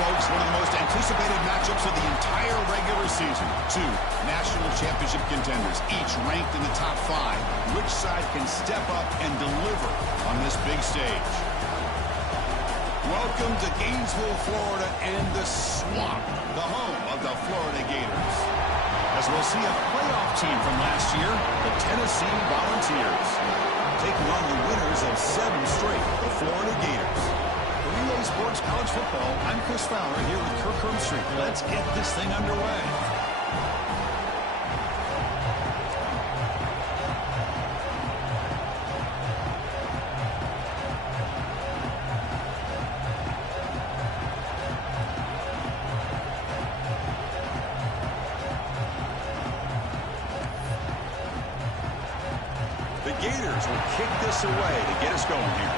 folks, one of the most anticipated matchups of the entire regular season. Two national championship contenders, each ranked in the top 5. Which side can step up and deliver on this big stage? Welcome to Gainesville, Florida, and the Swamp, the home of the Florida Gators. As we'll see a playoff team from last year, the Tennessee Volunteers, taking on the winners of 7 straight, the Florida Gators. For Relay Sports College Football, I'm Chris Fowler here with Kirk Hermstreet. Let's get this thing underway. The Gators will kick this away to get us going here.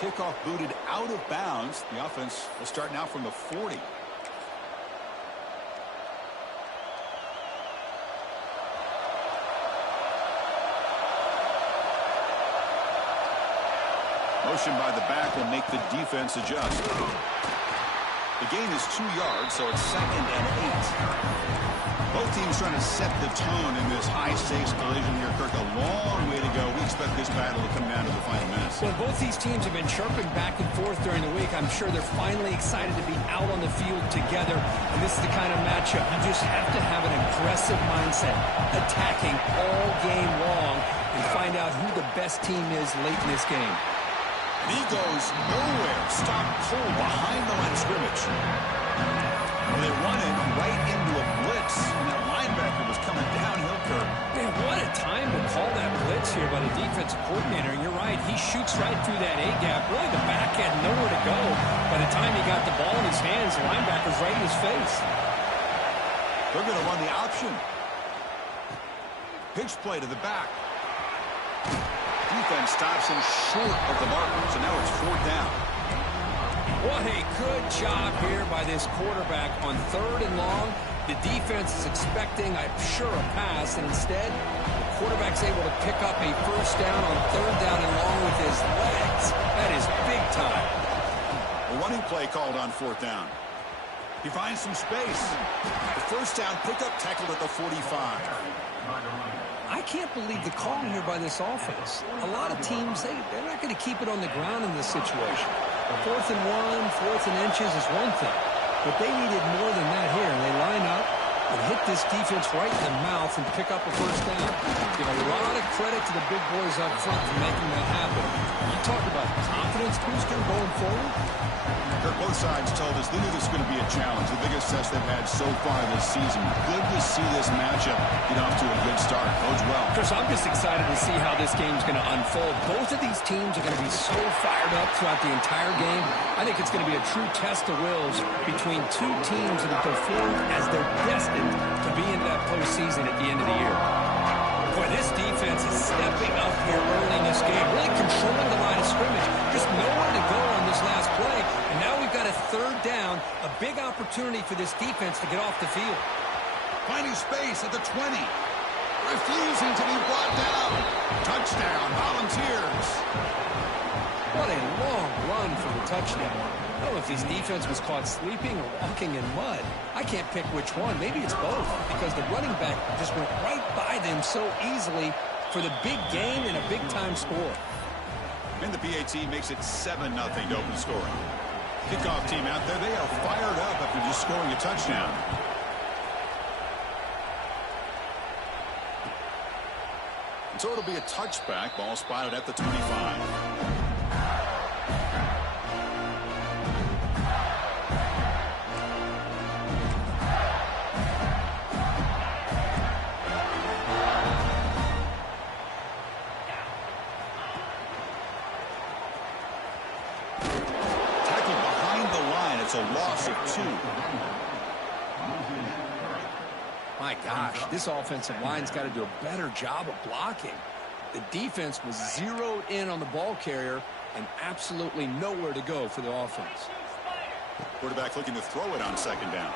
Kickoff booted out of bounds. The offense will start now from the 40. Motion by the back will make the defense adjust. The gain is 2 yards, so it's 2nd and 8. Both teams trying to set the tone in this high-stakes collision here, Kirk. A long way to go. We expect this battle to come down to the final minutes. Well, both these teams have been chirping back and forth during the week. I'm sure they're finally excited to be out on the field together. And this is the kind of matchup you just have to have an aggressive mindset, attacking all game long, and find out who the best team is late in this game. And he goes nowhere. Stop pull behind the line of scrimmage. Well, they run it right into a blitz, and that linebacker was coming downhill, Kirk. Man, what a time to call that blitz here by the defensive coordinator. And you're right, he shoots right through that A-gap. Really, the back had nowhere to go. By the time he got the ball in his hands, the linebacker's right in his face. They're going to run the option. Pitch play to the back. Defense stops him short of the marker, so now it's 4th down. What a good job here by this quarterback on 3rd and long. The defense is expecting, I'm sure, a pass, and instead, the quarterback's able to pick up a 1st down on 3rd down and long with his legs. That is big time. A running play called on 4th down. He finds some space. The 1st down pickup tackled at the 45. I can't believe the call here by this offense. A lot of teams, they're not going to keep it on the ground in this situation. 4th and 1, 4th and inches is one thing. But they needed more than that here. And they line up and hit this defense right in the mouth and pick up a 1st down. Give a lot of credit to the big boys up front for making that happen. You talk about confidence booster going forward. Kirk, both sides told us they knew this was going to be a challenge, the biggest test they've had so far this season. Good to see this matchup get off to a good start. Bodes well. Chris, I'm just excited to see how this game's going to unfold. Both of these teams are going to be so fired up throughout the entire game. I think it's going to be a true test of wills between two teams that have performed as they're destined to be in that postseason at the end of the year. Boy, this defense is stepping up here early in this game, really controlling the line of scrimmage. Just nowhere to go on this last play. And now we've got a 3rd down, a big opportunity for this defense to get off the field. Finding space at the 20. Refusing to be brought down. Touchdown, Volunteers. What a long run for the touchdown. I don't know if his defense was caught sleeping or walking in mud. I can't pick which one. Maybe it's both, because the running back just went right by them so easily for the big gain and a big-time score. And the PAT makes it 7-0 to open scoring. Kickoff team out there, they are fired up after just scoring a touchdown. And so it'll be a touchback. Ball spotted at the 25. It's a loss of 2. My gosh, this offensive line's got to do a better job of blocking. The defense was zeroed in on the ball carrier and absolutely nowhere to go for the offense. Quarterback looking to throw it on 2nd down.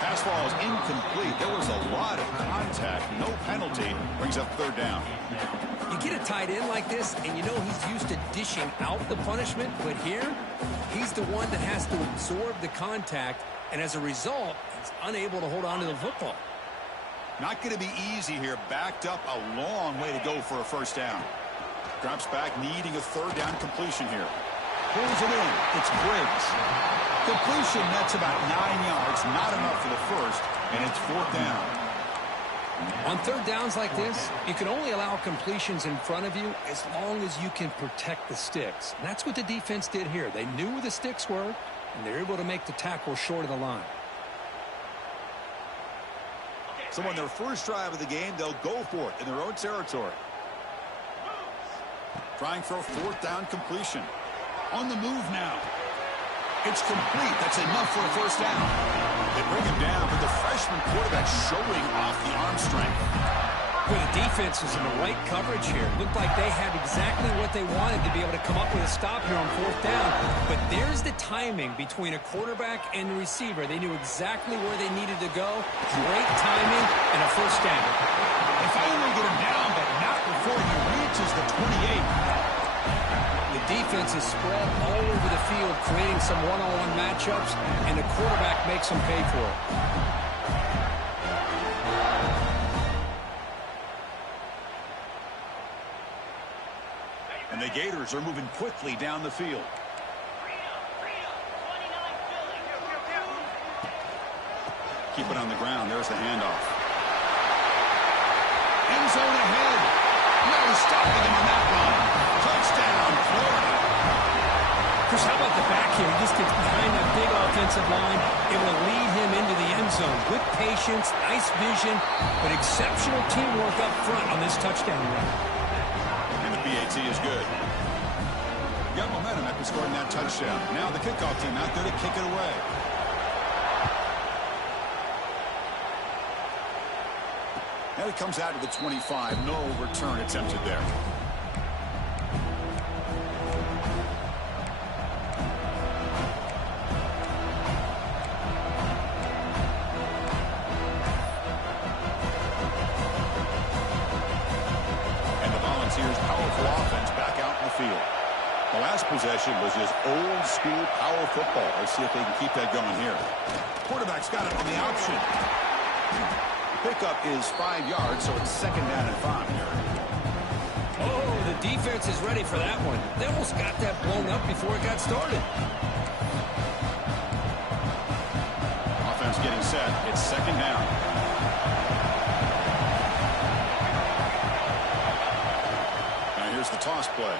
Pass ball is incomplete. There was a lot of contact. No penalty. Brings up third down. You get a tight end like this, and you know he's used to dishing out the punishment, but here, he's the one that has to absorb the contact, and as a result, he's unable to hold on to the football. Not going to be easy here. Backed up a long way to go for a first down. Drops back, needing a third down completion here. Pulls it in. It's Briggs. Completion, that's about 9 yards. Not enough for the first, and it's fourth down. On third downs like this, you can only allow completions in front of you as long as you can protect the sticks. And that's what the defense did here. They knew where the sticks were, and they're able to make the tackle short of the line. So on their first drive of the game, they'll go for it in their own territory. Trying for a fourth down completion. On the move now. It's complete. That's enough for a first down. They bring him down, but the freshman quarterback showing off the arm strength. Well, the defense was in the right coverage here. Looked like they had exactly what they wanted to be able to come up with a stop here on fourth down. But there's the timing between a quarterback and the receiver. They knew exactly where they needed to go. Great timing and a first down. They finally get him down, but not before he reaches the 28. The defense is spread all over the field, creating some one-on-one matchups, and the quarterback makes them pay for it. And the Gators are moving quickly down the field. Keep it on the ground. There's the handoff. End zone ahead. No stopping him on that run. Touchdown, Florida. Chris, how about the back here? He just gets behind that big offensive line, able to lead him into the end zone. Good patience, nice vision, but exceptional teamwork up front on this touchdown run. And the PAT is good. Got momentum after scoring that touchdown. Now the kickoff team out there to kick it away. Now it comes out to the 25. No return attempted there. And the Volunteers' powerful offense back out in the field. The last possession was just old school power football. Let's see if they can keep that going here. Quarterback's got it on the option. Pickup is 5 yards, so it's second down and 5 here. Oh, the defense is ready for that one. They almost got that blown up before it got started. Offense getting set. It's second down. Now here's the toss play.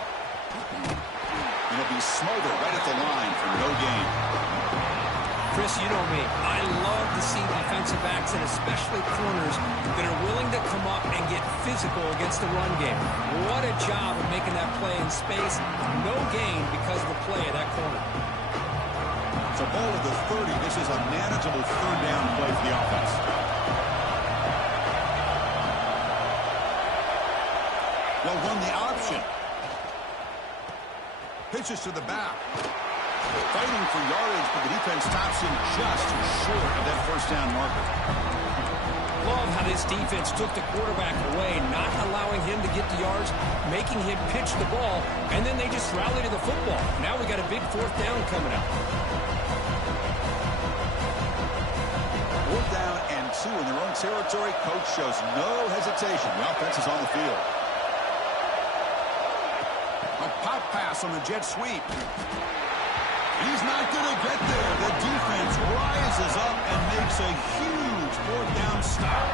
It'll be Smolder right at the line for no gain. Chris, you know me. I love to see defensive backs and especially corners that are willing to come up and get physical against the run game. What a job of making that play in space. No gain because of the play of that corner. So ball at the 30. This is a manageable third down play for the offense. They'll run the option. Pitches to the back. Fighting for yardage, but the defense stops him just short of that first down marker. Love how this defense took the quarterback away, not allowing him to get the yards, making him pitch the ball, and then they just rally to the football. Now we got a big fourth down coming up. Fourth down and 2 in their own territory. Coach shows no hesitation. The offense is on the field. A pop pass on the jet sweep. He's not going to get there. The defense rises up and makes a huge fourth down stop.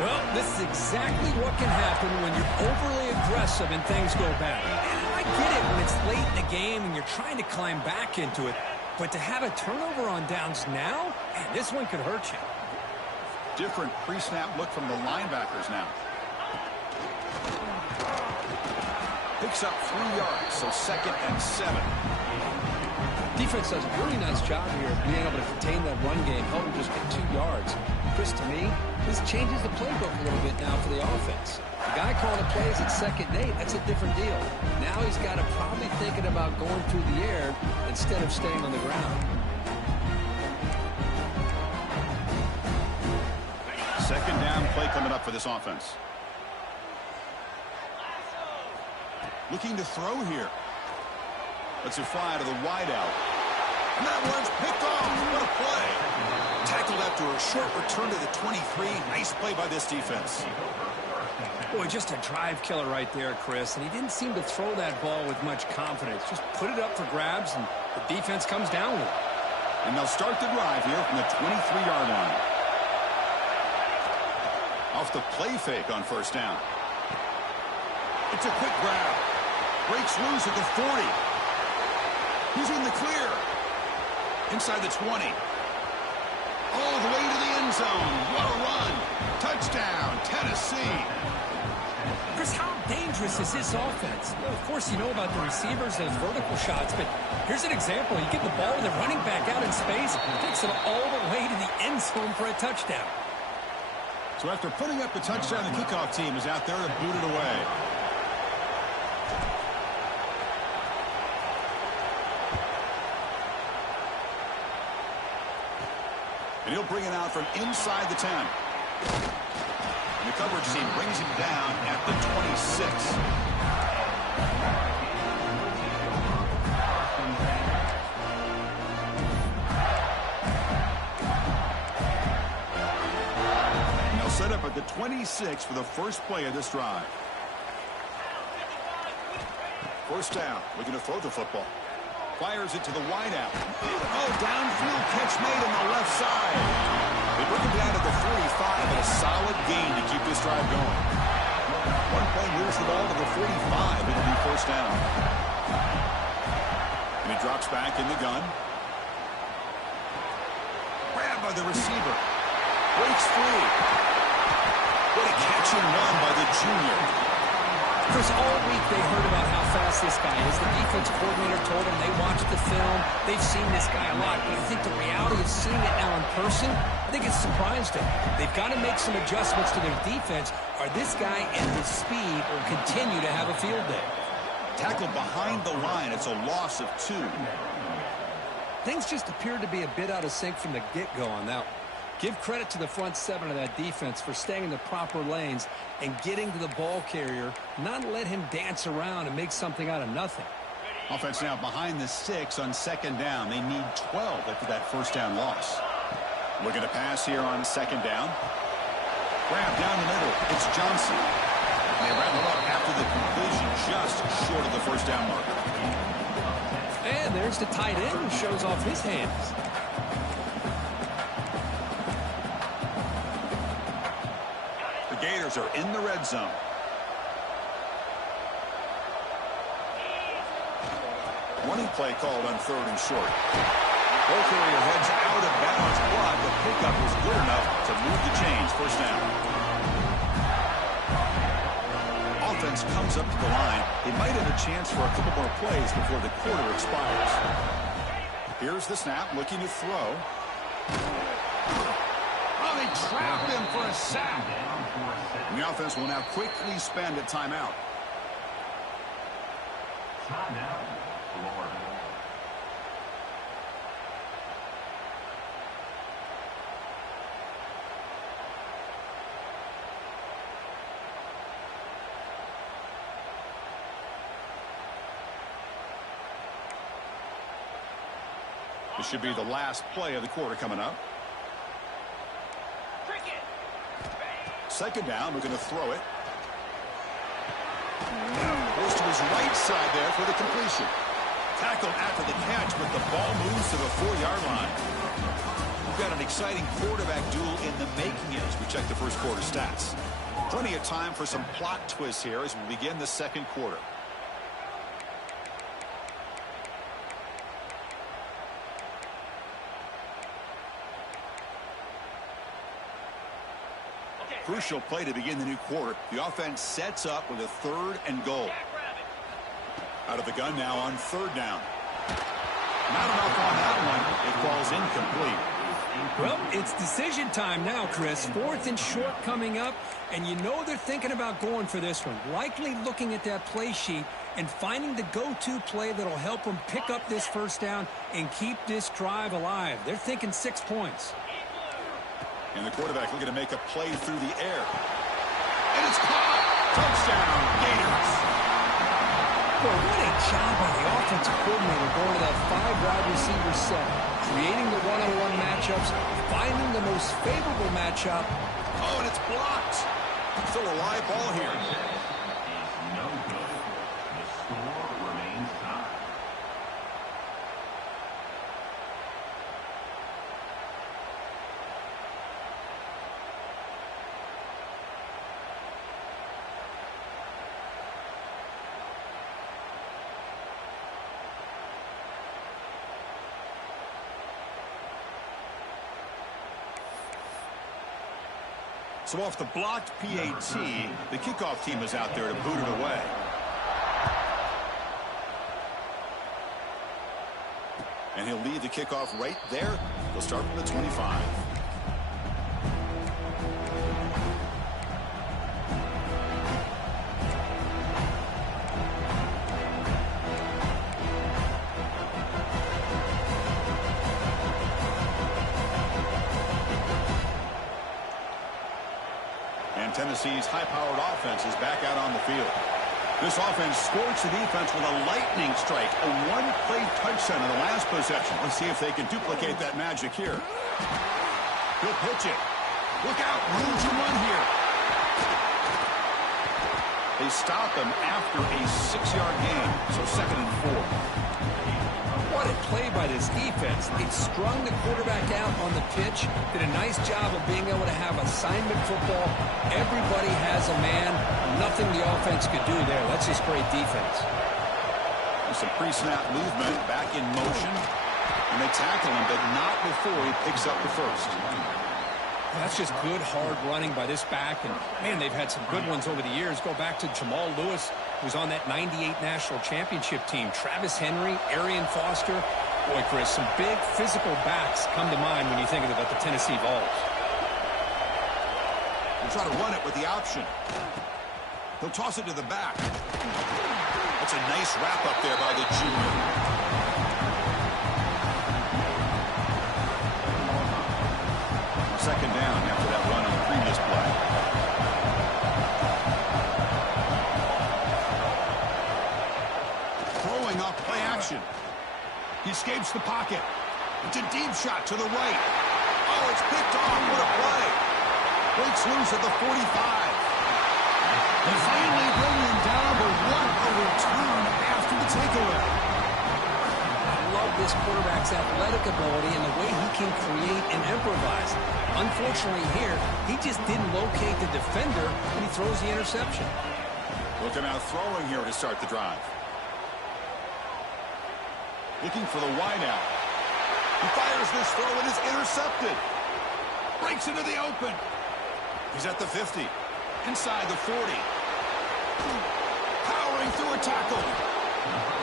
Well, this is exactly what can happen when you're overly aggressive and things go bad. And I get it when it's late in the game and you're trying to climb back into it. But to have a turnover on downs now, man, this one could hurt you. Different pre-snap look from the linebackers now. Picks up 3 yards, so second and 7. Defense does a really nice job here of being able to contain that run game, help them just get 2 yards. Chris, to me, this changes the playbook a little bit now for the offense. The guy calling the plays at 2nd and 8, that's a different deal. Now he's got to probably thinking about going through the air instead of staying on the ground. second down play coming up for this offense. Looking to throw here. Let's it fly to the wideout. And that one's picked off. What a play. Tackled after a short return to the 23. Nice play by this defense. Boy, just a drive killer right there, Chris. And he didn't seem to throw that ball with much confidence. Just put it up for grabs, and the defense comes down with it. And they'll start the drive here from the 23-yard line. Off the play fake on first down. It's a quick grab. Breaks loose at the 40. He's in the clear. Inside the 20. All the way to the end zone. What a run. Touchdown, Tennessee. Chris, how dangerous is this offense? Well, of course, you know about the receivers, those vertical shots, but here's an example. You get the ball with the running back out in space, takes it all the way to the end zone for a touchdown. So after putting up the touchdown, the kickoff team is out there to boot it away. And he'll bring it out from inside the 10. And the coverage team brings him down at the 26. And they'll set up at the 26 for the first play of this drive. First down, looking to throw the football. Fires it to the wideout. Oh, downfield catch made on the left side. They bring him down to the 45, and a solid gain to keep this drive going. One play moves the ball to the 45. It'll be first down. And he drops back in the gun. Grabbed by the receiver. Breaks free. What a catch and run by the junior. Chris, all week they heard about how fast this guy is. The defense coordinator told them they watched the film. They've seen this guy a lot. But I think the reality of seeing it now in person, I think it's surprised them. They've got to make some adjustments to their defense, or this guy and his speed will continue to have a field day. Tackled behind the line. It's a loss of 2. Things just appeared to be a bit out of sync from the get-go on that one. Give credit to the front 7 of that defense for staying in the proper lanes and getting to the ball carrier, not let him dance around and make something out of nothing. Offense now behind the 6 on second down. They need 12 after that first down loss. Looking to pass here on second down. Grab down the middle. It's Johnson. And they wrap it up after the completion just short of the first down marker. And there's the tight end who shows off his hands. The Gators are in the red zone. Running play called on third and short. Ball carrier heads out of bounds, but the pickup was good enough to move the chains. First down. Offense comes up to the line. They might have a chance for a couple more plays before the quarter expires. Here's the snap, looking to throw. Oh, they trapped him for a sack. And the offense will now quickly spend a timeout. This should be the last play of the quarter coming up. Second down, looking to throw it. Goes to his right side there for the completion. Tackled after the catch, but the ball moves to the 4-yard line. We've got an exciting quarterback duel in the making as we check the first quarter stats. Plenty of time for some plot twists here as we begin the second quarter. Crucial play to begin the new quarter. The offense sets up with a 3rd and goal. Out of the gun now on 3rd down. Not enough on that one. It falls incomplete. Well, it's decision time now, Chris. 4th and short coming up, and you know they're thinking about going for this one. Likely looking at that play sheet and finding the go-to play that'll help them pick up this first down and keep this drive alive. They're thinking 6 points. And the quarterback looking to make a play through the air. And it's caught. Touchdown, Gators. Boy, what a job by the offensive coordinator going to that 5-wide receiver set, creating the one-on-one matchups, finding the most favorable matchup. Oh, and it's blocked. Still a live ball here. No good. The score remains tied. So off the blocked PAT, the kickoff team is out there to boot it away. And he'll lead the kickoff right there. He'll start from the 25. Tennessee's high-powered offense is back out on the field. This offense scorched the defense with a lightning strike, a one-play touchdown in the last possession. Let's see if they can duplicate that magic here. He'll pitch it. Look out, room to run here. They stop him after a 6-yard gain, so 2nd and 4. What a play by this defense. They strung the quarterback out on the pitch, did a nice job of being able to have assignment football. Everybody has a man. Nothing the offense could do there. That's just great defense. There's some pre-snap movement, back in motion. And they tackle him, but not before he picks up the first. Well, that's just good, hard running by this back. And, man, they've had some good ones over the years. Go back to Jamal Lewis, who's on that 98 national championship team. Travis Henry, Arian Foster. Boy, Chris, some big physical backs come to mind when you think about the Tennessee Vols. He'll try to run it with the option. He'll toss it to the back. That's a nice wrap up there by the junior. Second down after that run on the previous play. Throwing off play action. He escapes the pocket. It's a deep shot to the right. Oh, it's picked off. What a play. Breaks loose at the 45. They finally bring him down, but what a return after the takeaway. I love this quarterback's athletic ability and the way he can create and improvise. Unfortunately here, he just didn't locate the defender when he throws the interception. Look at him out throwing here to start the drive. Looking for the wideout. He fires this throw and is intercepted. Breaks into the open. He's at the 50. Inside the 40. Powering through a tackle.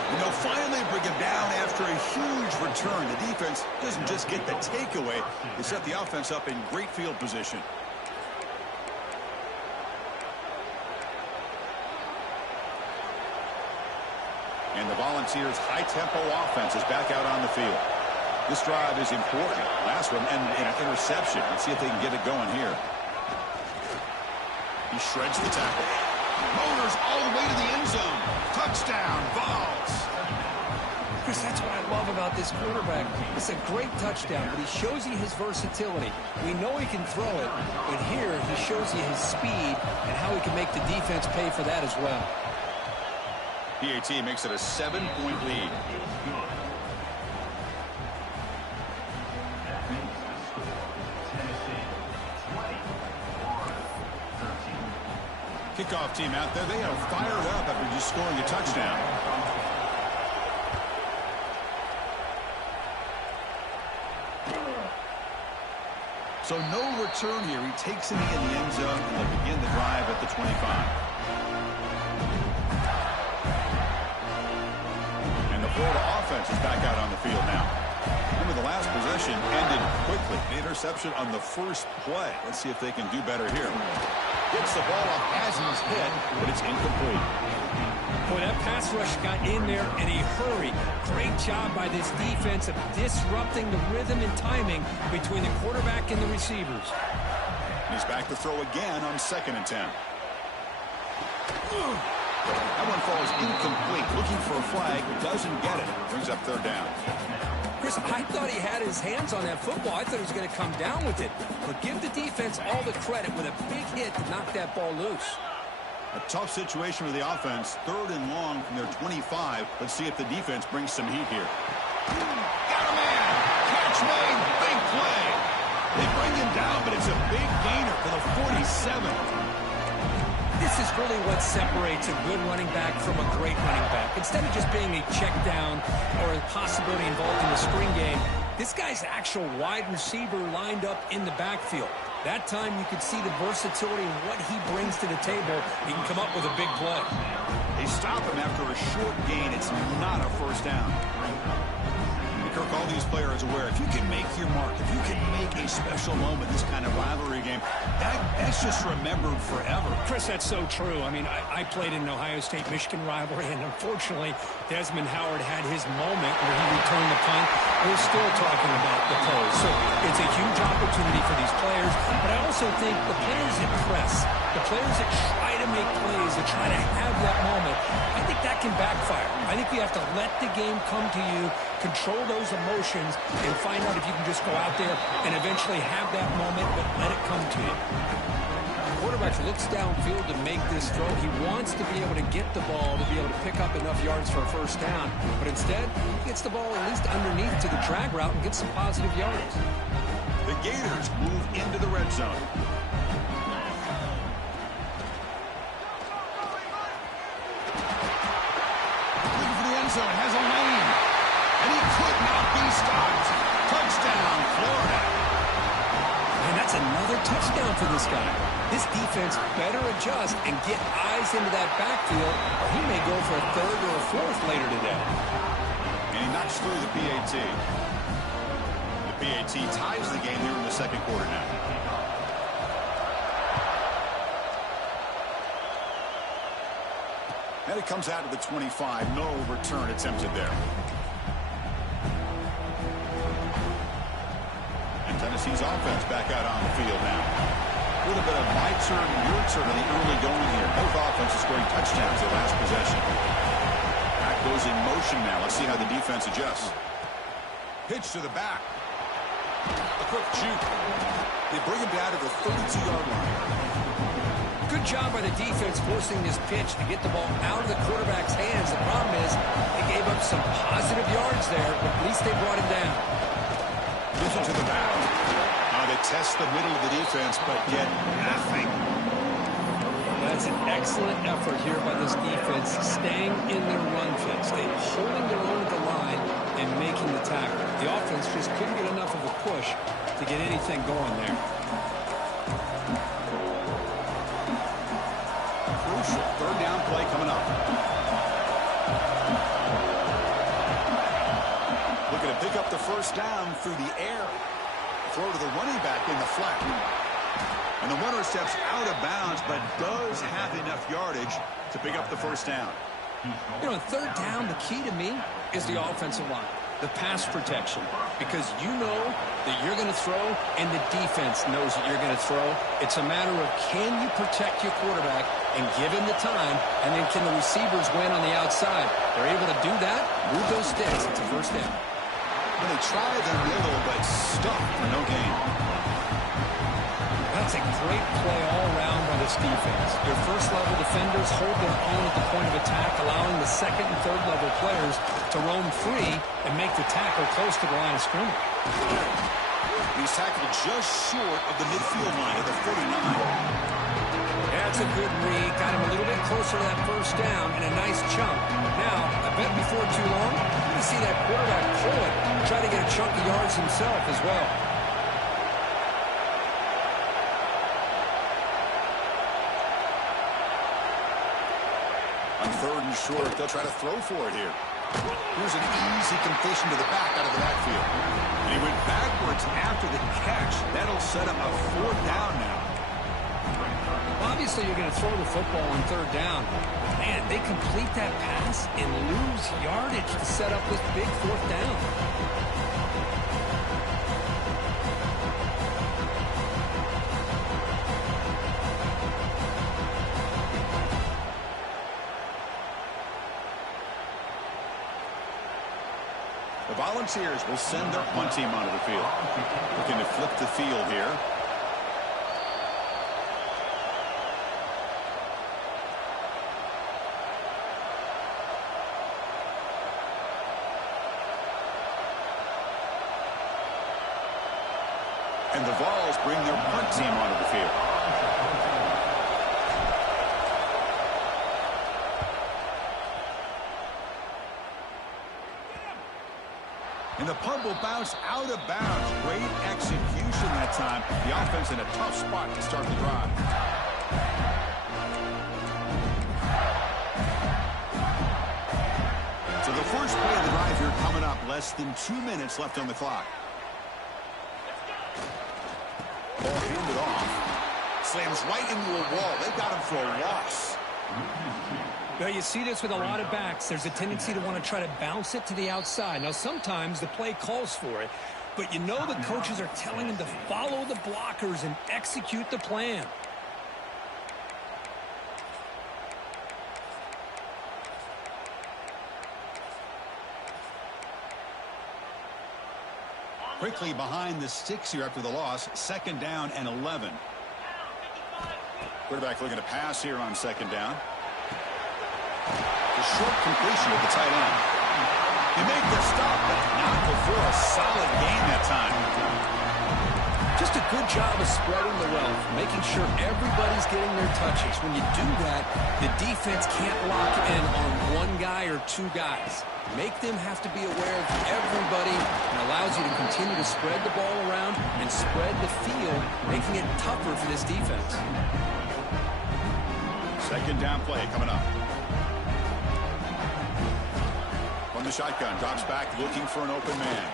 And they'll finally bring him down after a huge return. The defense doesn't just get the takeaway. They set the offense up in great field position. And the Volunteers' high-tempo offense is back out on the field. This drive is important. Last one ended in an interception. Let's see if they can get it going here. He shreds the tackle. Motors all the way to the end zone. Touchdown, Vols. Chris, that's what I love about this quarterback. It's a great touchdown, but he shows you his versatility. We know he can throw it, but here he shows you his speed and how he can make the defense pay for that as well. PAT makes it a 7-point lead. Kickoff team out there, they are fired up after just scoring a touchdown. So no return here. He takes it in the end zone, and they'll begin the drive at the 25. And the Florida offense is back out on the field now. Remember, the last possession ended quickly. The interception on the first play. Let's see if they can do better here. Gets the ball off as he's hit, but it's incomplete. Boy, that pass rush got in there in a hurry. Great job by this defense of disrupting the rhythm and timing between the quarterback and the receivers. He's back to throw again on 2nd and 10. That one falls incomplete. Looking for a flag, doesn't get it. Brings up 3rd down. Chris, I thought he had his hands on that football. I thought he was going to come down with it. But give the defense all the credit with a big hit to knock that ball loose. A tough situation for the offense. 3rd and long from their 25. Let's see if the defense brings some heat here. Got a man. Catch made. Big play. They bring him down, but it's a big gainer for the 47. This is really what separates a good running back from a great running back. Instead of just being a check down or a possibility involved in the screen game, this guy's actual wide receiver lined up in the backfield. That time you could see the versatility and what he brings to the table. He can come up with a big play. They stop him after a short gain. It's not a 1st down. Kirk, all these players aware, if you can make your mark, if you can make a special moment, this kind of rivalry game, that's just remembered forever. Chris, that's so true. I mean, I played in an Ohio State-Michigan rivalry, and unfortunately, Desmond Howard had his moment where he returned the punt. We're still talking about the pros. So it's a huge opportunity for these players, but I also think the players that press, the players that try to make plays, that try to have that moment, I think that can backfire. I think you have to let the game come to you, control those emotions, and find out if you can just go out there and eventually have that moment, but let it come to you. The quarterback looks downfield to make this throw. He wants to be able to get the ball to be able to pick up enough yards for a 1st down, but instead, he gets the ball at least underneath to the drag route and gets some positive yards. The Gators move into the red zone. Looking for the end zone, has a lane. And he could not be stopped. Touchdown, Florida. And that's another touchdown for this guy. This defense better adjust and get eyes into that backfield, or he may go for a 3rd or a 4th later today. And he knocks through the PAT. The PAT ties the game here in the 2nd quarter now. And it comes out of the 25. No return attempted there. Tennessee's offense back out on the field now. A little bit of my turn, your turn in the early going here. Both offenses scoring touchdowns their last possession. Back goes in motion now. Let's see how the defense adjusts. Pitch to the back. A quick juke. They bring him down to the 32-yard line. Good job by the defense forcing this pitch to get the ball out of the quarterback's hands. The problem is they gave up some positive yards there, but at least they brought him down. Listen to the back. They test the middle of the defense, but get nothing. That's an excellent effort here by this defense, staying in their run fits. They're holding their own at the line and making the tackle. The offense just couldn't get enough of a push to get anything going there. Crucial 3rd down play coming up. Looking to pick up the 1st down through the air. Throw to the running back in the flat. And the runner steps out of bounds, but does have enough yardage to pick up the 1st down. You know, 3rd down, the key to me is the offensive line, the pass protection, because you know that you're going to throw and the defense knows that you're going to throw. It's a matter of can you protect your quarterback and give him the time, and then can the receivers win on the outside? They're able to do that, move those sticks. It's a 1st down. And they try the middle, but stuck for no gain. That's a great play all around by this defense. Your 1st-level defenders hold their own at the point of attack, allowing the 2nd and 3rd-level players to roam free and make the tackle close to the line of scrimmage. He's tackled just short of the midfield line at the 49. That's a good read. Got him a little bit closer to that 1st down and a nice chunk. Now, I bet before too long, you're going to see that quarterback pull it, try to get a chunk of yards himself as well. On 3rd and short, they'll try to throw for it here. Here's an easy completion to the back out of the backfield. And he went backwards after the catch. That'll set up a 4th down now. Obviously, you're going to throw the football on 3rd down. Man, they complete that pass and lose yardage to set up this big 4th down. The Volunteers will send their punt team onto the field. Looking to flip the field here. And the Vols bring their punt team onto the field. And the punt will bounce out of bounds. Great execution that time. The offense in a tough spot to start the drive. So the first play of the drive here coming up. Less than 2 minutes left on the clock. Ball handed off. Slams right into a wall. They got him for a loss. Well, you see this with a lot of backs. There's a tendency to want to try to bounce it to the outside. Now, sometimes the play calls for it, but you know the coaches are telling them to follow the blockers and execute the plan. Quickly behind the sticks here after the loss. 2nd down and 11. Quarterback looking to pass here on 2nd down. The short completion of the tight end. He made the stop, but not before a solid gain that time. Just a good job of spreading the wealth, making sure everybody's getting their touches. When you do that, the defense can't lock in on one guy or 2 guys. Make them have to be aware of everybody, and allows you to continue to spread the ball around and spread the field, making it tougher for this defense. 2nd down play coming up. From the shotgun, drops back looking for an open man.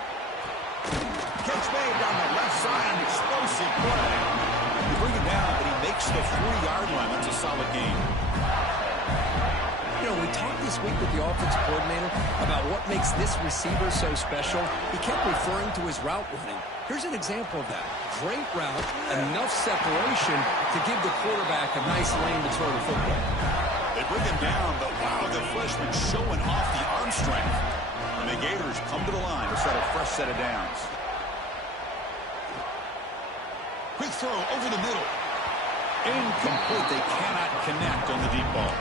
Catch made down the left side, an explosive play. You bring him down, but he makes the 40-yard line. That's a solid gain. You know, we talked this week with the offensive coordinator about what makes this receiver so special. He kept referring to his route running. Here's an example of that. Great route, enough separation to give the quarterback a nice lane to throw the football. They bring him down, but wow, the freshman showing off the arm strength. And the Gators come to the line to set a fresh set of downs. Quick throw over the middle. Incomplete. They cannot connect on the deep ball.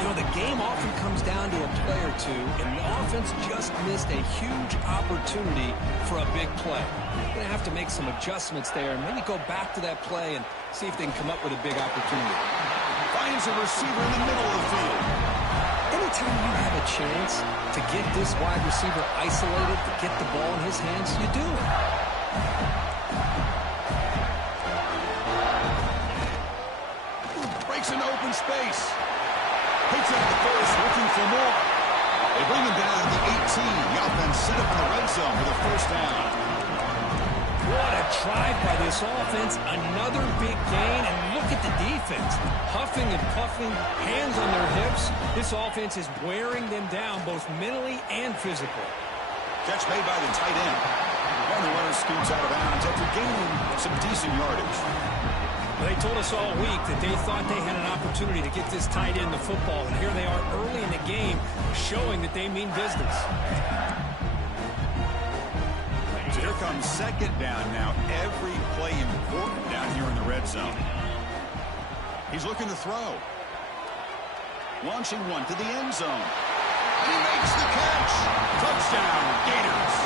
You know, the game often comes down to a play or two, and the offense just missed a huge opportunity for a big play. They're going to have to make some adjustments there and maybe go back to that play and see if they can come up with a big opportunity. Finds a receiver in the middle of the field. Anytime you have a chance to get this wide receiver isolated, to get the ball in his hands, you do it. Breaks into open space. Takes out the first, looking for more. They bring him down to the 18. The offense set up in the red zone for the 1st down. What a drive by this offense. Another big gain, and look at the defense. Huffing and puffing, hands on their hips. This offense is wearing them down both mentally and physically. Catch made by the tight end. And the runner scoots out of bounds after gaining some decent yardage. They told us all week that they thought they had an opportunity to get this tight end the football, and here they are early in the game showing that they mean business. So here comes 2nd down now. Every play important down here in the red zone. He's looking to throw. Launching one to the end zone. He makes the catch. Touchdown, Gators.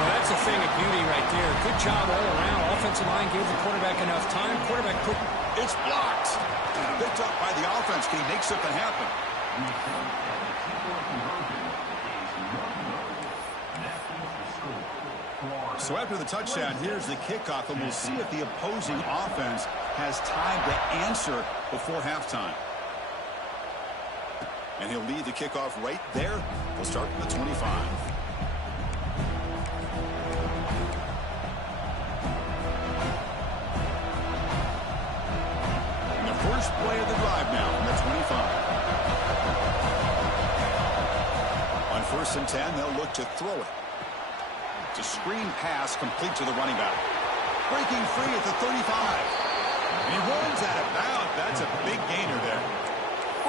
Well, that's a thing of beauty right there. Good job all around. Offensive line gave the quarterback enough time. Quarterback put... It's blocked. Picked up by the offense. Can he make something happen? So after the touchdown, here's the kickoff, and we'll see if the opposing offense has time to answer before halftime. And he'll lead the kickoff right there. We'll start from the 25. First play of the drive now from the 25. On 1st and 10, they'll look to throw it. It's a screen pass complete to the running back. Breaking free at the 35. And he runs out of bounds. That's a big gainer there.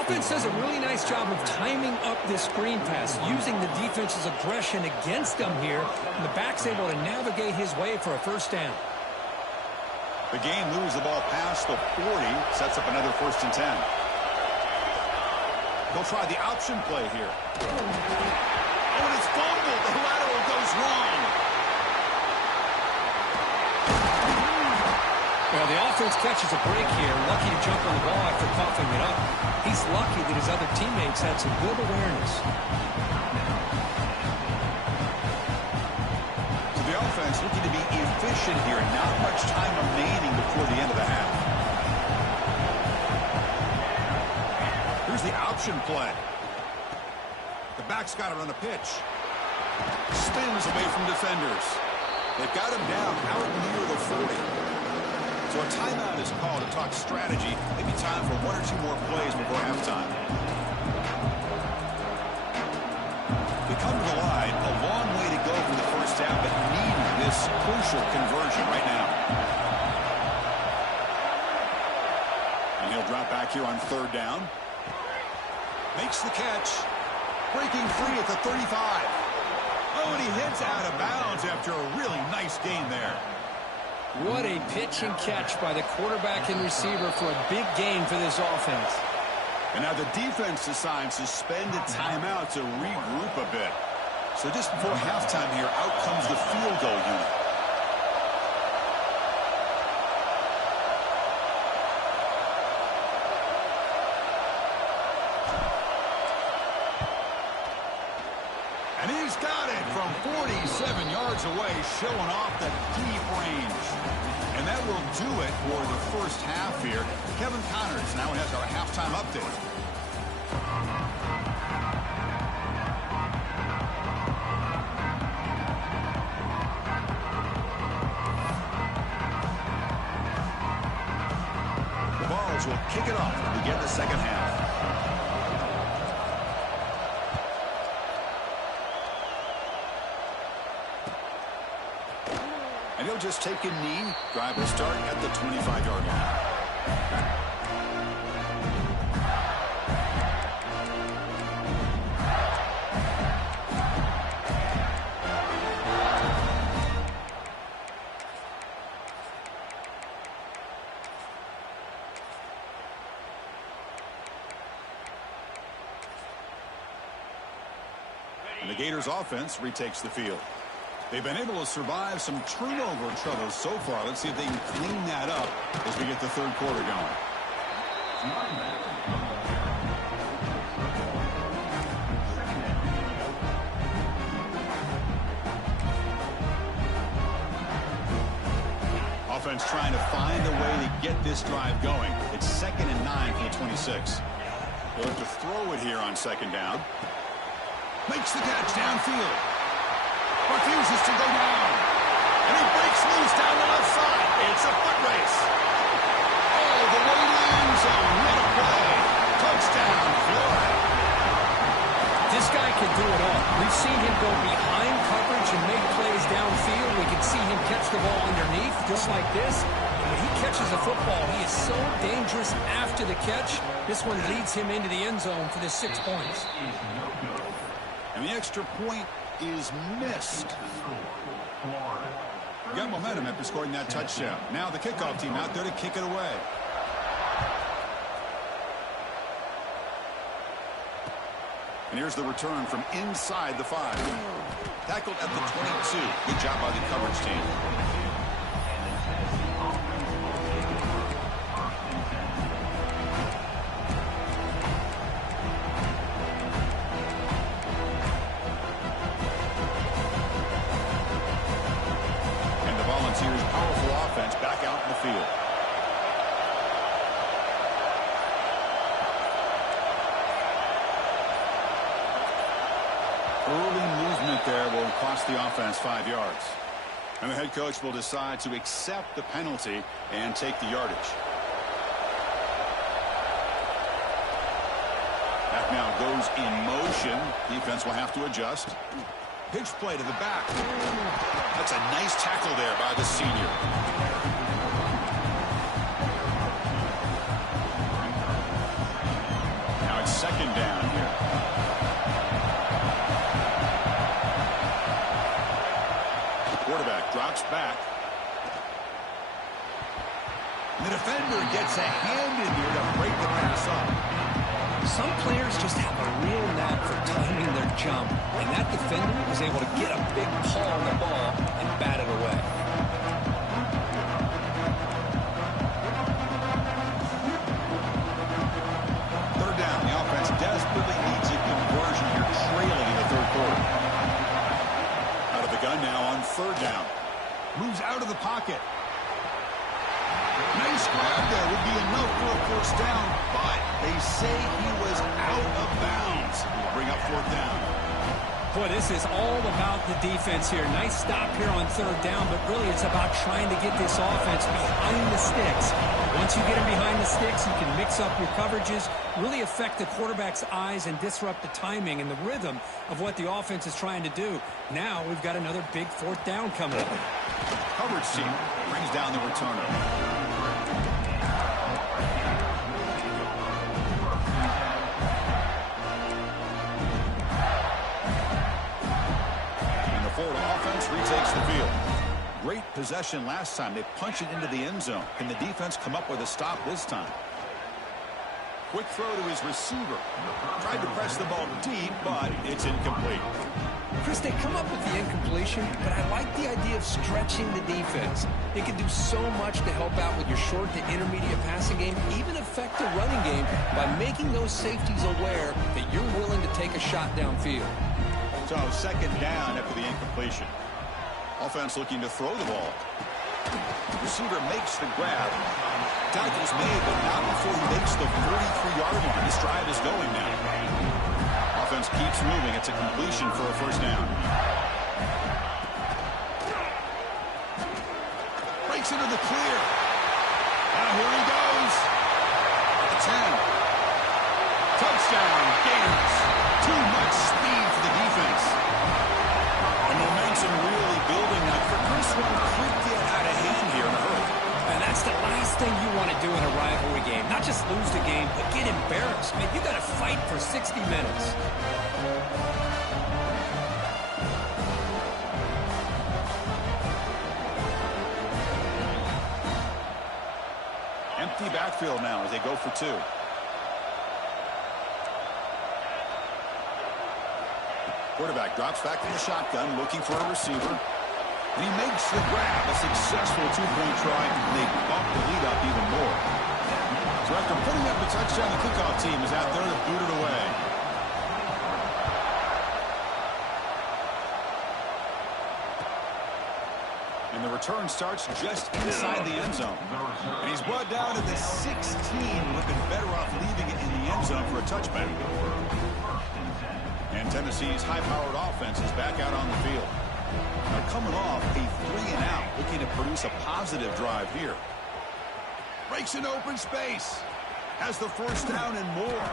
Offense does a really nice job of timing up this screen pass, using the defense's aggression against them here, and the back's able to navigate his way for a first down. The game moves the ball past the 40, sets up another 1st and 10. He'll try the option play here. Oh, and it's fumbled. The lateral goes wrong. Well, the offense catches a break here. Lucky to jump on the ball after coughing it up. He's lucky that his other teammates had some good awareness. So the offense looking to be efficient here. Not much time remaining before the end of the half. Here's the option play. The back's got to run a pitch. Spins away from defenders. They've got him down out near the 40. So a timeout is called to talk strategy. Maybe time for 1 or 2 more plays before halftime. We come to the line. A long way to go for the first half, but needing this crucial conversion right now. And he'll drop back here on 3rd down. Makes the catch. Breaking free at the 35. Oh, and he heads out of bounds after a really nice gain there. What a pitch and catch by the quarterback and receiver for a big gain for this offense. And now the defense decides to spend a timeout to regroup a bit. So just before halftime here, out comes the field goal unit. And he's got it from 47 yards away, showing off the deep range. And that will do it for the first half here. Kevin Connors now has our halftime update. The Vols will kick it off to begin the second half. And he'll just take a knee. Drive will start at the 25-yard line. And the Gators offense retakes the field. They've been able to survive some turnover troubles so far. Let's see if they can clean that up as we get the 3rd quarter going. Offense trying to find a way to get this drive going. It's 2nd and 9 for the 26. They'll have to throw it here on 2nd down. Makes the catch downfield. Refuses to go down. And he breaks loose down the left side. It's a foot race. Oh, the way to the end zone. What a play. Touchdown, Florida. This guy can do it all. We've seen him go behind coverage and make plays downfield. We can see him catch the ball underneath, just like this. And when he catches a football, he is so dangerous after the catch. This one leads him into the end zone for the 6 points. And the extra point is missed. Got momentum after scoring that touchdown. Now the kickoff team out there to kick it away. And here's the return from inside the 5. Tackled at the 22. Good job by the coverage team. Powerful offense back out in the field. Early movement there will cost the offense 5 yards. And the head coach will decide to accept the penalty and take the yardage. That now goes in motion. Defense will have to adjust. Pitch play to the back. That's a nice tackle there by the senior. Now Quarterback drops back. The defender gets a hand in here to break the pass up. Some players just have a real knack for timing their jump, and that defender was able to get a big paw on the ball and bat it away. Third down, the offense desperately needs a conversion here, trailing in the third quarter. Out of the gun now on third down. Moves out of the pocket. Nice grab there. Would be enough for a first down, but they say he was out of bounds. Bring up fourth down. Boy, this is all about the defense here. Nice stop here on third down, but really it's about trying to get this offense behind the sticks. Once you get him behind the sticks, you can mix up your coverages, really affect the quarterback's eyes and disrupt the timing and the rhythm of what the offense is trying to do. Now we've got another big fourth down coming up. Coverage team brings down the returner. Florida offense retakes the field. Great possession last time. They punch it into the end zone. Can the defense come up with a stop this time? Quick throw to his receiver. Tried to press the ball deep, but it's incomplete. Chris, they come up with the incompletion, but I like the idea of stretching the defense. It can do so much to help out with your short to intermediate passing game, even affect the running game by making those safeties aware that you're willing to take a shot downfield. So second down after the incompletion. Offense looking to throw the ball. Receiver makes the grab. Tackle's made, but not before he makes the 43-yard line. This drive is going now. Offense keeps moving. It's a completion for a first down. Breaks into the clear. Now here he goes. 10. Touchdown, Gators. Too much speed for the defense. The momentum really building now. For Chris, one could get out of hand here in a hurry. And that's the last thing you want to do in a rivalry game. Not just lose the game, but get embarrassed. I mean, you got to fight for 60 minutes. Empty backfield now as they go for two. Quarterback drops back from the shotgun, looking for a receiver. And he makes the grab, a successful two-point try, and they bump the lead up even more. So after putting up a touchdown, the kickoff team is out there to boot it away. And the return starts just inside the end zone. And he's brought down to the 16, would have been better off leaving it in the end zone for a touchback. And Tennessee's high-powered offense is back out on the field. They're coming off a 3-and-out, looking to produce a positive drive here. Breaks into open space. Has the first down and more.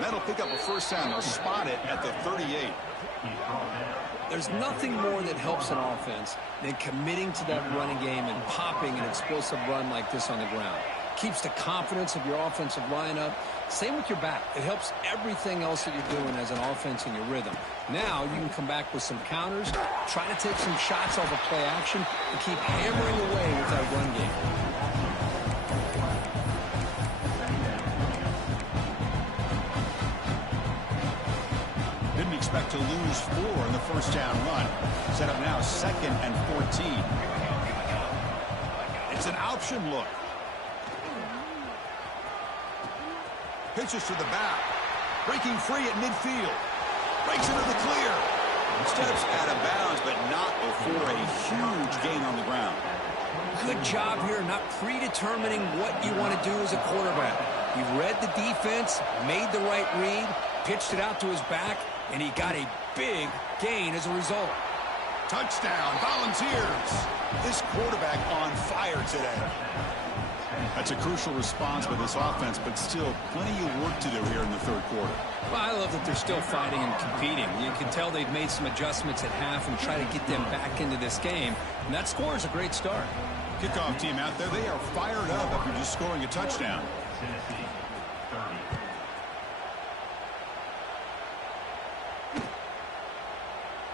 That'll pick up a first down. They'll spot it at the 38. There's nothing more that helps an offense than committing to that running game and popping an explosive run like this on the ground. Keeps the confidence of your offensive lineup. Same with your back. It helps everything else that you're doing as an offense in your rhythm. Now you can come back with some counters, try to take some shots off of play action, and keep hammering away with that run game. Didn't expect to lose 4 in the first down run. Set up now 2nd and 14. It's an option look. Pitches to the back. Breaking free at midfield. Breaks into the clear. Steps out of bounds, but not before a huge gain on the ground. Good job here, not predetermining what you want to do as a quarterback. You read the defense, made the right read, pitched it out to his back, and he got a big gain as a result. Touchdown, Volunteers. This quarterback on fire today. That's a crucial response by this offense, but still plenty of work to do here in the third quarter. Well, I love that they're still fighting and competing. You can tell they've made some adjustments at half and try to get them back into this game. And that score is a great start. Kickoff team out there, they are fired up after just scoring a touchdown.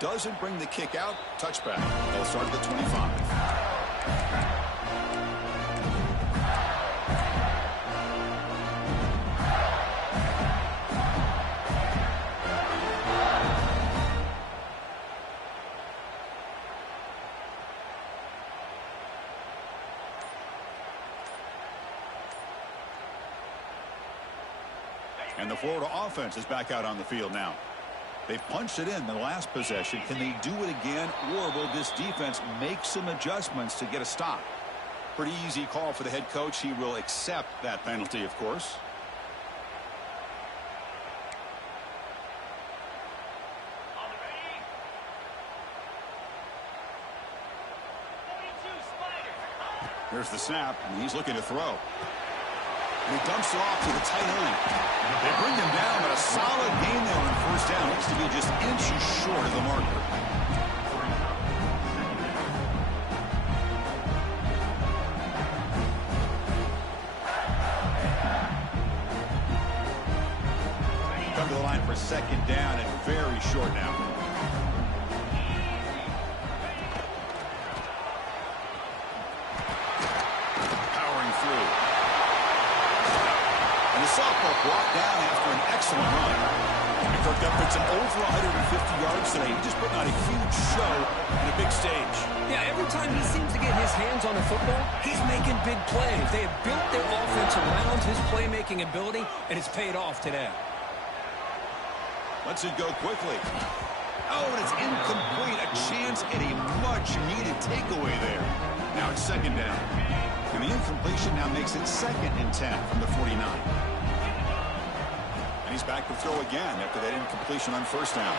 Doesn't bring the kick out. Touchback. They'll start at the 25. And the Florida offense is back out on the field now. They punched it in the last possession. Can they do it again, or will this defense make some adjustments to get a stop? Pretty easy call for the head coach. He will accept that penalty, of course. Here's the snap, and he's looking to throw. And he dumps it off to the tight end. They bring him down, but a solid gain there on first down. Needs to be just inches short of the marker. Come to the line for second down and very short now. Softball brought down after an excellent run. He cooked up with some over 150 yards today. He just put on a huge show on a big stage. Yeah, every time he seems to get his hands on the football, he's making big plays. They have built their offense around his playmaking ability, and it's paid off today. Lets it go quickly. Oh, and it's incomplete. A chance at a much-needed takeaway there. Now it's second down. And the incompletion now makes it 2nd and 10 from the 49. And he's back to throw again after that incompletion on first down.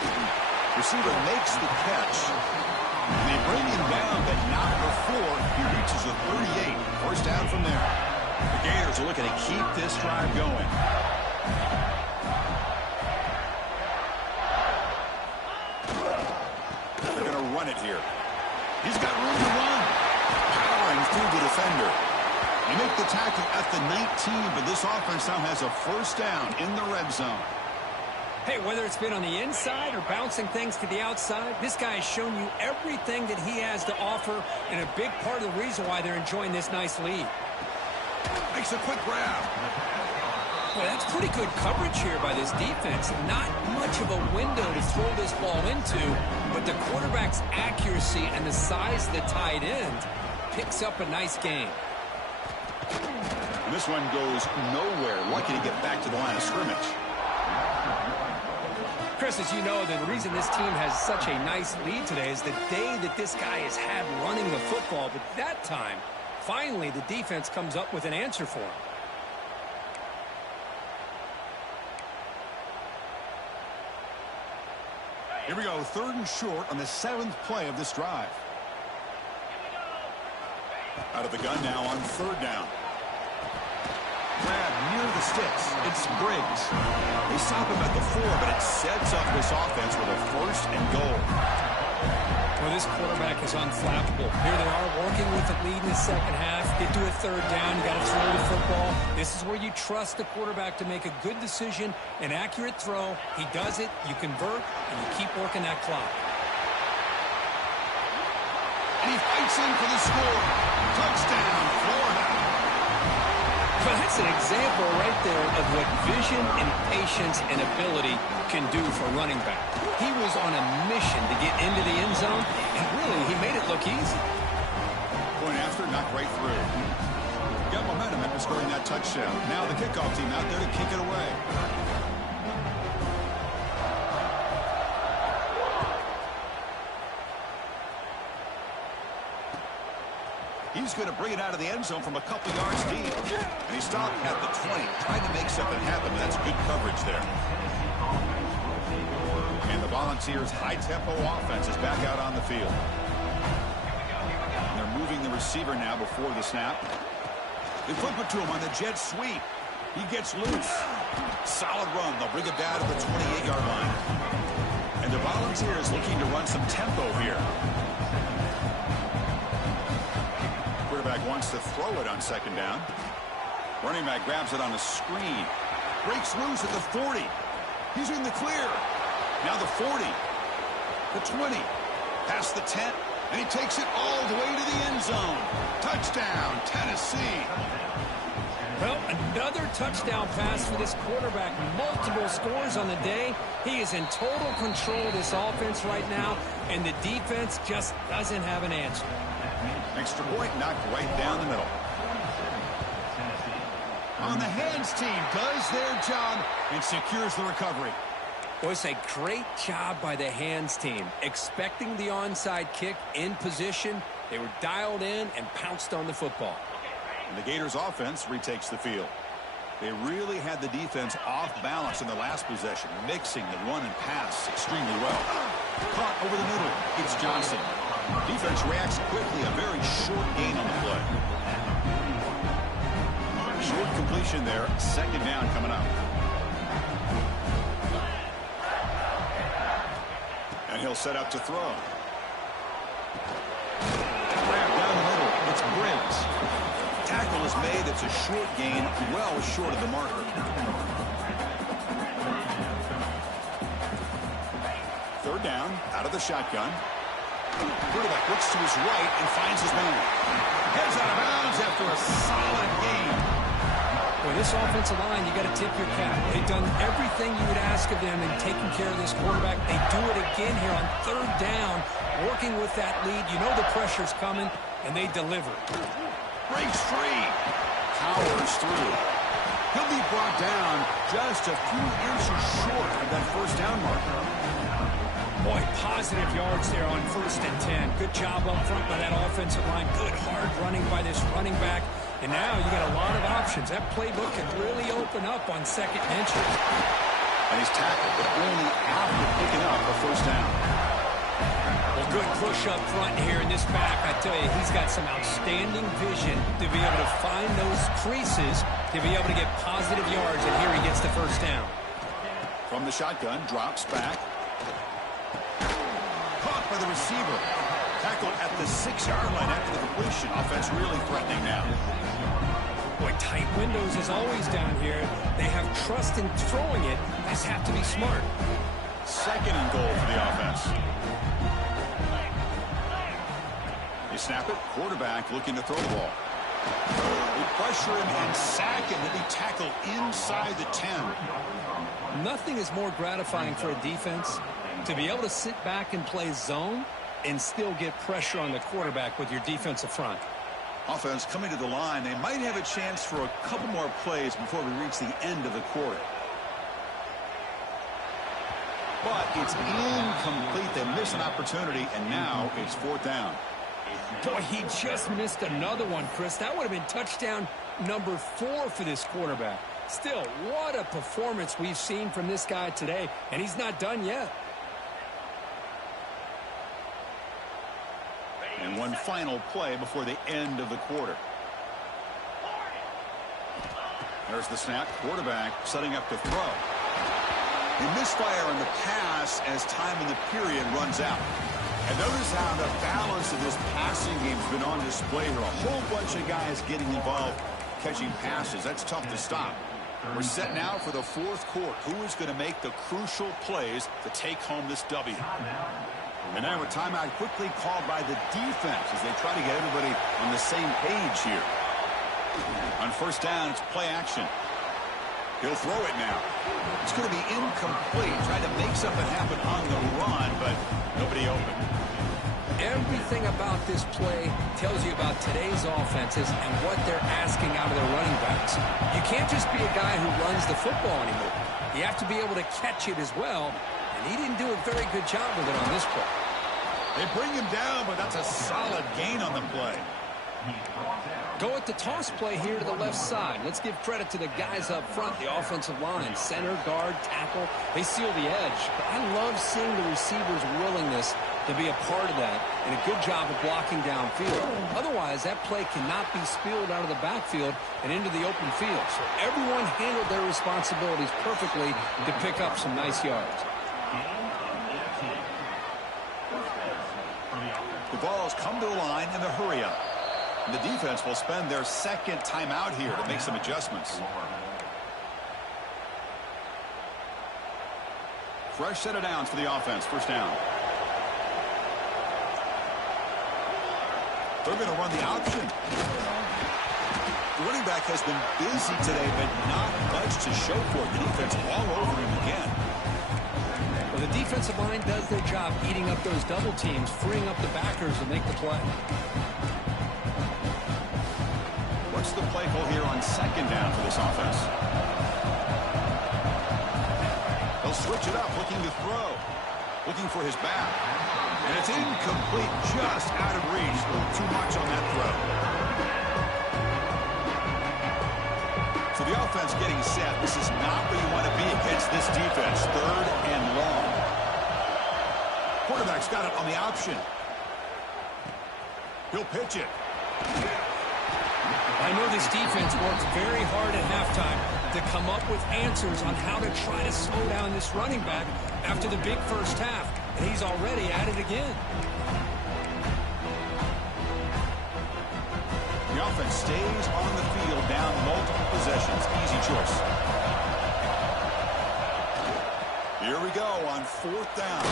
Receiver makes the catch. And they bring him down, but not before he reaches the 38. First down from there. The Gators are looking to keep this drive going. They're going to run it here. He's got room to run. Powering through the defender. They make the tackle at the 19, but this offense now has a first down in the red zone. Hey, whether it's been on the inside or bouncing things to the outside, this guy has shown you everything that he has to offer, and a big part of the reason why they're enjoying this nice lead. Makes a quick grab. Well, that's pretty good coverage here by this defense. Not much of a window to throw this ball into, but the quarterback's accuracy and the size of the tight end picks up a nice game. And this one goes nowhere. Lucky to get back to the line of scrimmage. Chris, as you know, the reason this team has such a nice lead today is the day that this guy has had running the football. But that time, finally, the defense comes up with an answer for him. Here we go, 3rd and short on the 7th play of this drive. Out of the gun now on 3rd down. Grab near the sticks. It's Briggs. They stop him at the 4, but it sets up this offense with a 1st and goal. Well, this quarterback is unflappable. Here they are working with the lead in the second half. Get to a 3rd down. You got to throw the football. This is where you trust the quarterback to make a good decision, an accurate throw. He does it, you convert, and you keep working that clock. And he fights in for the score. Touchdown, Florida. Well, that's an example right there of what vision and patience and ability can do for a running back. He was on a mission to get into the end zone, and really, he made it look easy. Going after, knocked right through. Got momentum after scoring that touchdown. Now the kickoff team out there to kick it away. He's going to bring it out of the end zone from a couple yards deep. And he stopped at the 20, trying to make something happen. That's good coverage there. And the Volunteers' high-tempo offense is back out on the field. And they're moving the receiver now before the snap. They flip it to him on the jet sweep. He gets loose. Solid run. They'll bring it down to the 28-yard line. And the Volunteers looking to run some tempo here. Quarterback wants to throw it on 2nd down. Running back grabs it on a screen. Breaks loose at the 40. He's in the clear. Now the 40. The 20. Past the 10. And he takes it all the way to the end zone. Touchdown, Tennessee. Well, another touchdown pass for this quarterback. Multiple scores on the day. He is in total control of this offense right now, and the defense just doesn't have an answer. Extra point knocked right down the middle. On the hands team does their job and secures the recovery. Well, it's a great job by the hands team. Expecting the onside kick in position, they were dialed in and pounced on the football. And the Gators offense retakes the field. They really had the defense off balance in the last possession, mixing the run and pass extremely well. Caught over the middle. It's Johnson. Defense reacts quickly. A very short gain on the play. Short completion there. Second down coming up. And he'll set up to throw. Grab down the middle. It's Briggs. Tackle is made. It's a short gain, well short of the marker. Third down, out of the shotgun. Quarterback looks to his right and finds his man. Heads out of bounds after a solid gain. Well, this offensive line, you got to tip your cap. They've done everything you would ask of them in taking care of this quarterback. They do it again here on third down, working with that lead. You know the pressure's coming, and they deliver. Breaks free. Powers through. He'll be brought down just a few inches short of that first down marker. Boy, positive yards there on 1st and 10. Good job up front by that offensive line. Good hard running by this running back. And now you got a lot of options. That playbook can really open up on second and inches. And he's tackled, but only after picking up a first down. Well, good push up front here in this back. I tell you, he's got some outstanding vision to be able to find those creases, to be able to get positive yards, and here he gets the first down. From the shotgun, drops back. Caught by the receiver. Tackled at the 6-yard line after the completion. Offense really threatening now. Boy, tight windows as always down here. They have trust in throwing it. Just have to be smart. Second and goal for the offense. They snap it. Quarterback looking to throw the ball. They pressure him and sack him. He'll be tackled inside the 10. Nothing is more gratifying for a defense to be able to sit back and play zone and still get pressure on the quarterback with your defensive front. Offense coming to the line. They might have a chance for a couple more plays before we reach the end of the quarter. But it's incomplete. They miss an opportunity, and now it's 4th down. Boy, he just missed another one, Chris. That would have been touchdown number 4 for this quarterback. Still, what a performance we've seen from this guy today, and he's not done yet. And one final play before the end of the quarter. There's the snap. Quarterback setting up to throw. He misfire on the pass as time in the period runs out. And notice how the balance of this passing game has been on display here. A whole bunch of guys getting involved catching passes. That's tough to stop. We're set now for the 4th quarter. Who is going to make the crucial plays to take home this W? And now a timeout quickly called by the defense as they try to get everybody on the same page here. On first down, it's play action. He'll throw it now. It's going to be incomplete. Trying to make something happen on the run, but nobody open. Everything about this play tells you about today's offenses and what they're asking out of their running backs. You can't just be a guy who runs the football anymore. You have to be able to catch it as well, and he didn't do a very good job with it on this play. They bring him down, but that's a solid gain on the play. Go at the toss play here to the left side. Let's give credit to the guys up front, the offensive line, center, guard, tackle. They seal the edge. But I love seeing the receivers' willingness to be a part of that and a good job of blocking downfield. Otherwise, that play cannot be spilled out of the backfield and into the open field. So everyone handled their responsibilities perfectly to pick up some nice yards. The ball's come to the line in the hurry-up. The defense will spend their second timeout here to make some adjustments. Fresh set of downs for the offense. First down. They're going to run the option. The running back has been busy today, but not much to show for it. The defense all over him again. Well, the defensive line does their job eating up those double teams, freeing up the backers to make the play. What's the play call here on second down for this offense? They'll switch it up, looking to throw. Looking for his back. And it's incomplete, just out of reach. A little too much on that throw. So the offense getting set. This is not where you want to be against this defense. Third and long. Quarterback's got it on the option. He'll pitch it. I know this defense works very hard at halftime to come up with answers on how to try to slow down this running back after the big first half. And he's already at it again. The offense stays on the field down multiple possessions. Easy choice. Here we go on fourth down.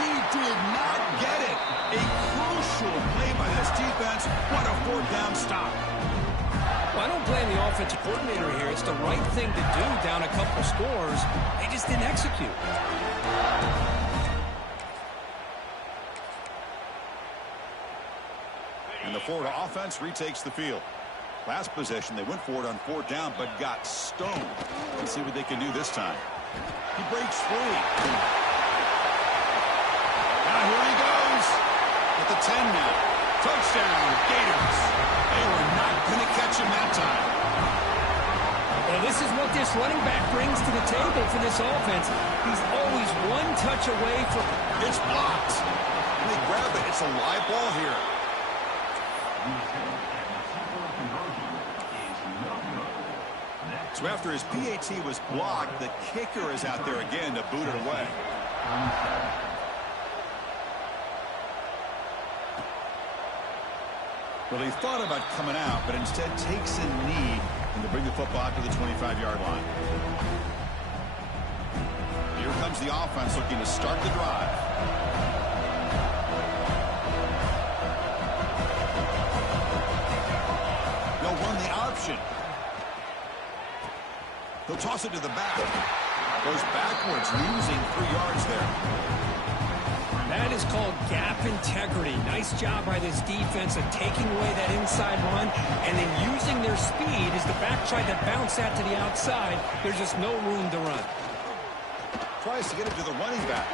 He did not get it. A crucial play by this defense. What a fourth down stop. Well, I don't blame the offensive coordinator here. It's the right thing to do down a couple scores. They just didn't execute. And the Florida offense retakes the field. Last possession, they went for it on fourth down, but got stoned. Let's see what they can do this time. He breaks free. Now here he goes. At the 10 now. Touchdown, Gators. They were not going to catch him that time. Well, this is what this running back brings to the table for this offense. He's always one touch away from... It's blocked. And they grab it. It's a live ball here. So after his PAT was blocked, the kicker is out there again to boot it away. Well, he thought about coming out, but instead takes a knee and to bring the football out to the 25-yard line. Here comes the offense looking to start the drive. They'll run the option. He'll toss it to the back. Goes backwards, losing 3 yards there. That is called gap integrity. Nice job by this defense of taking away that inside run and then using their speed as the back tried to bounce that to the outside. There's just no room to run. Tries to get it to the running back.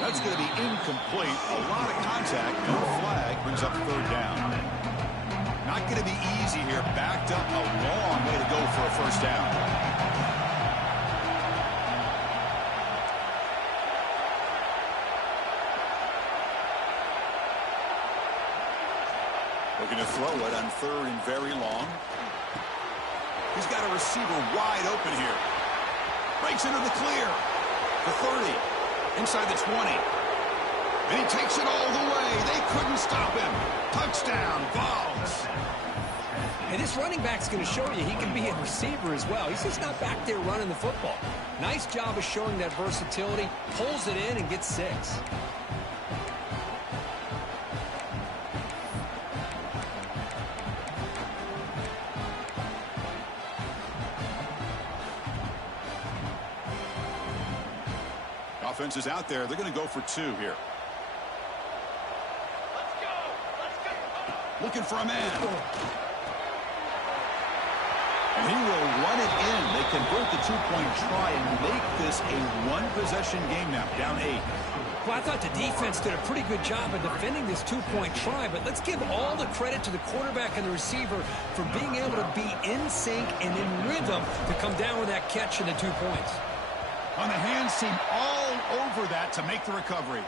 That's going to be incomplete. A lot of contact. No flag. Brings up third down. Not going to be easy here. Backed up a long way to go for a first down. Looking to throw it on third and very long. He's got a receiver wide open here. Breaks into the clear. The 30. Inside the 20. And he takes it all the way. They couldn't stop him. Touchdown, Vols. And this running back's going to show you he can be a receiver as well. He's just not back there running the football. Nice job of showing that versatility. Pulls it in and gets 6. Offense is out there. They're going to go for 2 here. Let's go. Looking for a man. And he will run it in. They convert the 2-point try and make this a one-possession game now. Down 8. Well, I thought the defense did a pretty good job of defending this 2-point try, but let's give all the credit to the quarterback and the receiver for being able to be in sync and in rhythm to come down with that catch and the 2 points. On the hands team all over that to make the recovery.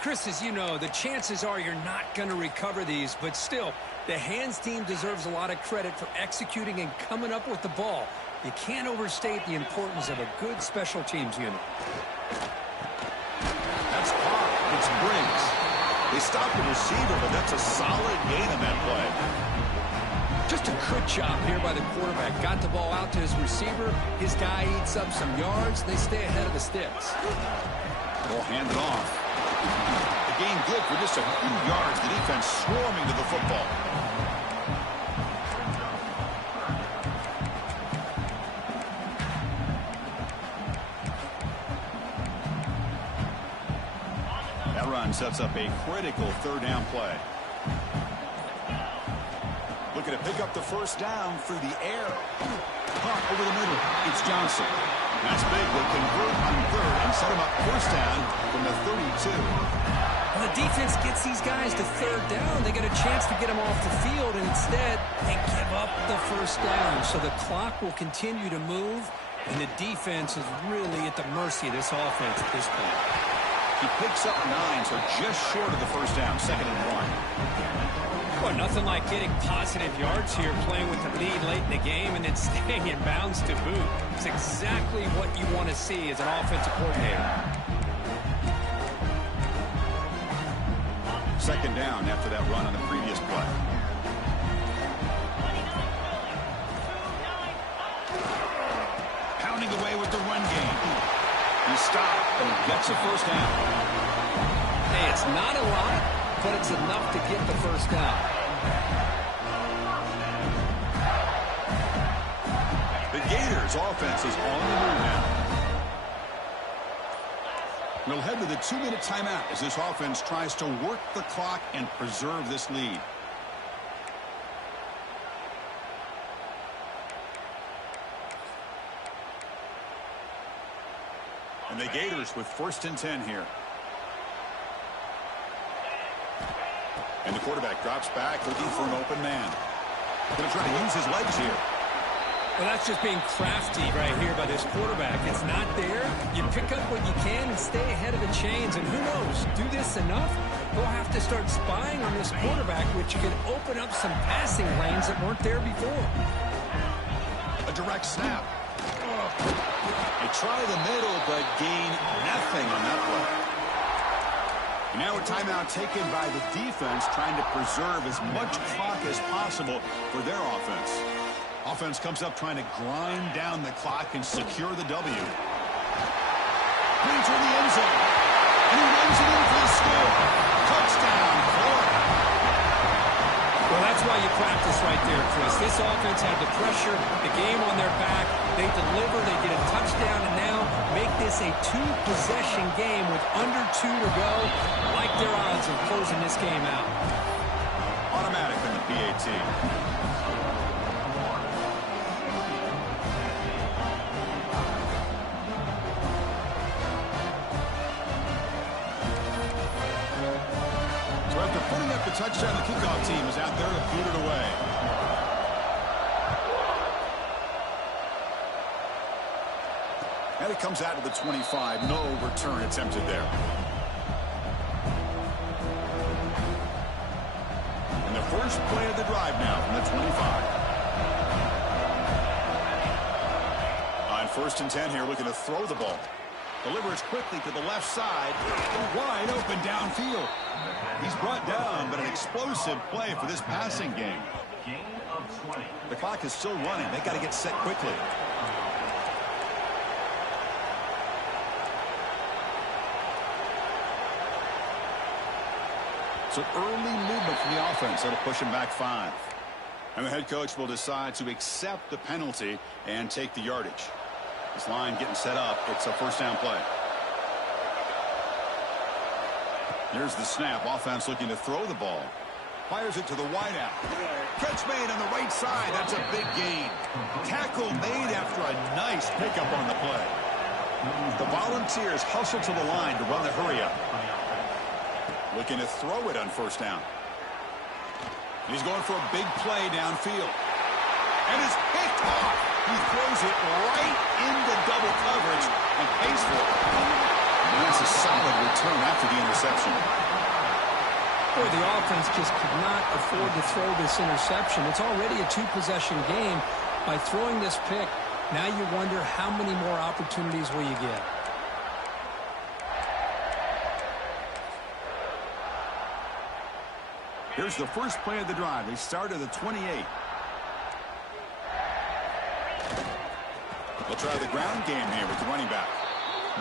Chris, as you know, the chances are you're not going to recover these, but still, the hands team deserves a lot of credit for executing and coming up with the ball. You can't overstate the importance of a good special teams unit. That's Park. It's Briggs. They stopped the receiver, but that's a solid gain on that play. Just a good job here by the quarterback. Got the ball out to his receiver. His guy eats up some yards. They stay ahead of the sticks. We'll hand it off. gain good for just a few yards. The defense swarming to the football. That run sets up a critical third down play. Looking to pick up the first down through the air. Caught over the middle. It's Johnson. That's big. Will convert on third and set him up first down from the 32. When the defense gets these guys to third down, they get a chance to get them off the field, and instead they give up the first down. So the clock will continue to move, and the defense is really at the mercy of this offense at this point. He picks up 9, so just short of the first down, 2nd and 1. Well, nothing like getting positive yards here, playing with the lead late in the game, and then staying in bounds to boot. It's exactly what you want to see as an offensive coordinator. 2nd down after that run on the previous play. Pounding away with the run game. He stopped and gets a first down. Hey, it's not a lot, but it's enough to get the first down. The Gators' offense is on the move now. We'll head to the 2-minute timeout as this offense tries to work the clock and preserve this lead. And the Gators with 1st and 10 here. And the quarterback drops back looking for an open man. Going to try to use his legs here. Well, that's just being crafty right here by this quarterback. It's not there. You pick up what you can and stay ahead of the chains. And who knows, do this enough, we'll have to start spying on this quarterback, which could open up some passing lanes that weren't there before. A direct snap. They try the middle, but gain nothing on that play. And now a timeout taken by the defense, trying to preserve as much clock as possible for their offense. Offense comes up trying to grind down the clock and secure the W. Brings in the end zone. And he runs it in for the score. Touchdown, Florida. Well, that's why you practice right there, Chris. This offense had the pressure, the game on their back. They deliver, they get a touchdown, and now make this a 2-possession game with under 2 to go. Like their odds of closing this game out. Automatic in the PAT. After putting up the touchdown, the kickoff team is out there to boot it away. And it comes out to the 25. No return attempted there. And the first play of the drive now from the 25. On 1st and 10 here, looking to throw the ball. Delivers quickly to the left side. Wide open downfield. He's brought down, but an explosive play for this passing game. Gain of 20. The clock is still running. They got to get set quickly. So early movement from the offense that'll push him back 5. And the head coach will decide to accept the penalty and take the yardage. This line getting set up. It's a first down play. Here's the snap. Offense looking to throw the ball. Fires it to the wideout. Catch made on the right side. That's a big gain. Tackle made after a nice pickup on the play. The Volunteers hustle to the line to run the hurry up. Looking to throw it on first down. He's going for a big play downfield. And it's picked off. He throws it right into double coverage and pays for it. And that's a solid return after the interception. Boy, the offense just could not afford to throw this interception. It's already a 2-possession game. By throwing this pick, now you wonder how many more opportunities will you get. Here's the first play of the drive. They start at the 28. They'll try the ground game here with the running back.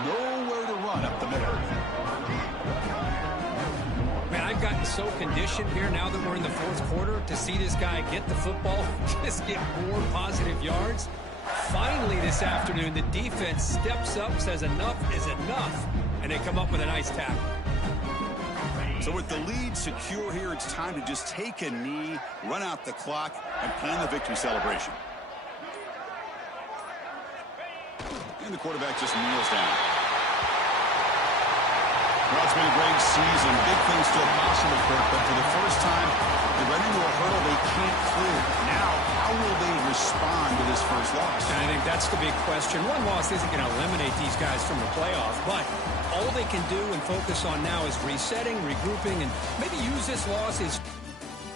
Nowhere to run up the middle. so conditioned here now that we're in the fourth quarter to see this guy get the football, just get more positive yards. Finally this afternoon, the defense steps up, says enough is enough, and they come up with a nice tackle. So with the lead secure here, it's time to just take a knee, run out the clock, and plan the victory celebration. And the quarterback just kneels down. Well, it's been a great season. Big things still possible, Kirk, but for the first time, they run into a hurdle they can't clear. Now, how will they respond to this first loss? And I think that's the big question. One loss isn't going to eliminate these guys from the playoff, but all they can do and focus on now is resetting, regrouping, and maybe use this loss as